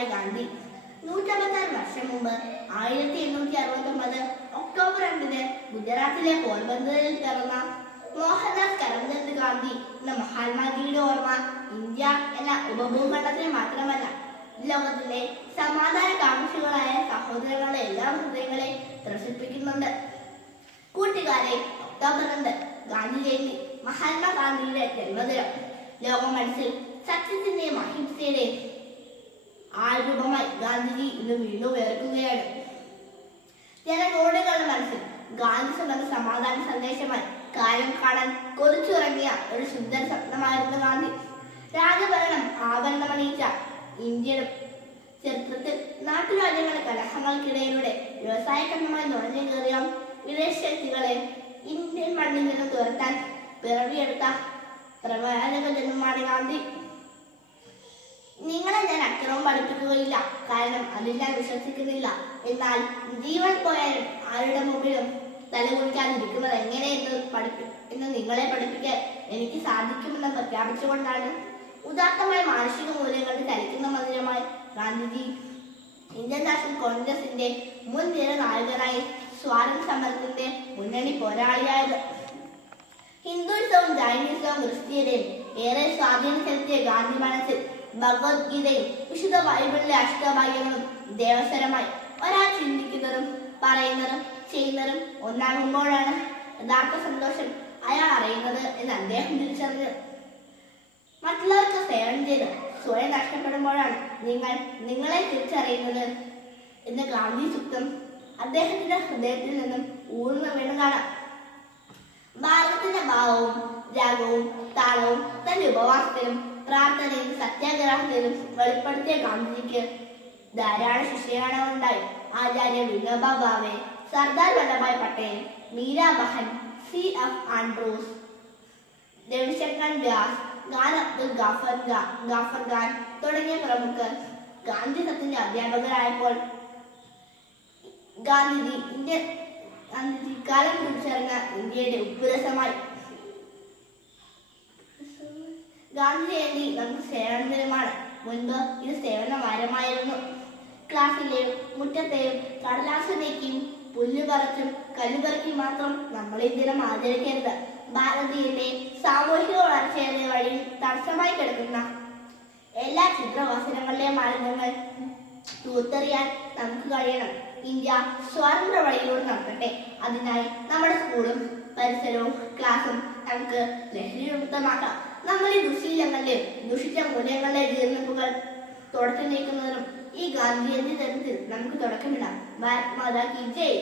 മഹാത്മാവായ ഗാന്ധി. നൂറ്റമ്പത്താറ് വർഷം മുമ്പ് ആയിരത്തി എണ്ണൂറ്റി അറുപത്തൊമ്പത് ഒക്ടോബർ രണ്ടിന് ഗുജറാത്തിലെ പോർബന്തറിൽ പിറന്ന മോഹൻദാസ് കരംചന്ദ് ഗാന്ധി എന്ന മഹാത്മാജിയുടെ ഓർമ്മ ഇന്ത്യ എന്ന ഉപഭൂഖണ്ഡത്തിന് മാത്രമല്ല ലോകത്തിലെ സമാധാന കാമുഷികളായ സഹോദരങ്ങളുടെ എല്ലാ ഹൃദയങ്ങളെ ത്രസിപ്പിക്കുന്നുണ്ട്. കൂട്ടുകാരെ ഒക്ടോബർ രണ്ട് ഗാന്ധി ജയന്തി മഹാത്മാഗാന്ധിയുടെ ജന്മദിനം. ലോകം മനസ്സിൽ സത്യത്തിന്റെയും അഹിംസയുടെയും ആരൂപമായി ഗാന്ധിജി ഇന്ന് വീണ്ടും ഉയർക്കുകയാണ്. ജനകോടികളുടെ മനസ്സിൽ ഗാന്ധി സ്വന്തം സമാധാന സന്ദേശമായി കാര്യം കാണാൻ കൊതിച്ചുറങ്ങിയ ഒരു സുന്ദര സ്വപ്നമായിരുന്നു ഗാന്ധി. രാജഭരണം ആഭരണമണിയിച്ച ഇന്ത്യയുടെ ചരിത്രത്തിൽ നാട്ടുരാജ്യങ്ങളുടെ കലഹങ്ങൾക്കിടയിലൂടെ വ്യവസായകരണമായി നുഴഞ്ഞു കയറിയ വിദേശ ശക്തികളെ ഇന്ത്യൻ മണ്ണിൽ നിന്ന് തുരത്താൻ പിറവിയെടുത്ത പ്രവാചക ജന്മമാണ് ഗാന്ധി. നിങ്ങളെ ഞാൻ അക്ഷരവും പഠിപ്പിക്കുകയില്ല. കാരണം അതിൽ ഞാൻ വിശ്വസിക്കുന്നില്ല. എന്നാൽ ജീവൻ പോയാലും ആരുടെ മുമ്പിലും തലകുണിക്കാതിരിക്കുന്നത് എങ്ങനെയെന്ന് പഠിപ്പി എന്ന് നിങ്ങളെ പഠിപ്പിക്കാൻ എനിക്ക് സാധിക്കുമെന്ന് പ്രഖ്യാപിച്ചുകൊണ്ടാണ് ഉദാത്തമായ മാനസിക മൂല്യങ്ങളുടെ ചലിക്കുന്ന മന്ദിരമായി ഗാന്ധിജി ഇന്ത്യൻ നാഷണൽ കോൺഗ്രസിന്റെ മുൻ നിര നായകനായി സ്വാതന്ത്ര്യ സമരത്തിന്റെ മുന്നണി പോരാളിയായത്. ഹിന്ദുത്വവും ജൈനിസവും ക്രിസ്ത്യതയും ഏറെ സ്വാധീനം ചെലുത്തിയ ഗാന്ധി മനസ്സിൽ ഭഗവത്ഗീതയും വിശുദ്ധ ബൈബിളിലെ അഷ്ടഭാഗ്യങ്ങളും ദേവസ്വരമായി ഒരാൾ ചിന്തിക്കുന്നതും പറയുന്നതും ചെയ്യുന്നതും ഒന്നാകുമ്പോഴാണ് യഥാർത്ഥ സന്തോഷം അയാൾ അറിയുന്നത് എന്ന് അദ്ദേഹം തിരിച്ചറിഞ്ഞത് മറ്റുള്ളവർക്ക് സേവനം ചെയ്ത് സ്വയം നഷ്ടപ്പെടുമ്പോഴാണ് നിങ്ങൾ നിങ്ങളെ തിരിച്ചറിയുന്നത് എന്ന് ഗാന്ധി സുക്തം അദ്ദേഹത്തിന്റെ ഹൃദയത്തിൽ നിന്നും ഊർന്നു വീണ് കാണാം. ഭാരതത്തിന്റെ ഭാവവും രാഗവും താളവും തന്റെ ഉപവാസത്തിലും പ്രാർത്ഥനയും സത്യാഗ്രഹത്തിലും വെളിപ്പെടുത്തിയ ഗാന്ധിജിക്ക് ധാരാളം ഉണ്ടായി. Acharya Vinoba Bhave Sardar Vallabhbhai Patel Meera Behn C F Andrews Ravishankar Vyas Khan Abdul Ghaffar Ghaffar Khan തുടങ്ങിയ പ്രമുഖർ ഗാന്ധി തത്തിന്റെ അധ്യാപകരായപ്പോൾ ഗാന്ധിജി ഇന്ത്യ ഗാന്ധിജി കാലം തിരിച്ചറിഞ്ഞ ഇന്ത്യയുടെ ഉപ്പുരസമായി ഗാന്ധി ജയന്തി നമുക്ക് സേവനദിനമാണ് മുൻപ് ഇത് സേവന വാരമായിരുന്നു ക്ലാസ്സിലെയും മുറ്റത്തെയും കടലാസ് നീക്കിയും പുല്ല് പറിച്ചും കല്ലുപറിക്കും മാത്രം നമ്മൾ ഈ ദിനം ആചരിക്കരുത്. ഭാരതീയന്റെ സാമൂഹിക വളർച്ചയുടെ വഴി തടസ്സമായി കിടക്കുന്ന എല്ലാ ചിത്രവാസനങ്ങളിലെയും മാലിന്യങ്ങൾ തൂത്തെറിയാൻ നമുക്ക് കഴിയണം. ഇന്ത്യ സ്വതന്ത്ര വഴിയിലൂടെ നടക്കട്ടെ. അതിനായി നമ്മുടെ സ്കൂളും പരിസരവും ക്ലാസും നമുക്ക് ലഹരിയുക്തമാക്കാം നമ്മൾ ഈ ദുശീലങ്ങളുടെയും ദുഷിച്ച മൂല്യങ്ങളുടെയും ജീർണിപ്പുകൾ തുടച്ചു നീക്കുന്നതിനും ഈ ഗാന്ധിയന്തി തരത്തിൽ നമുക്ക് തുടക്കമിടാം. ഭാരത് കി ജയ്.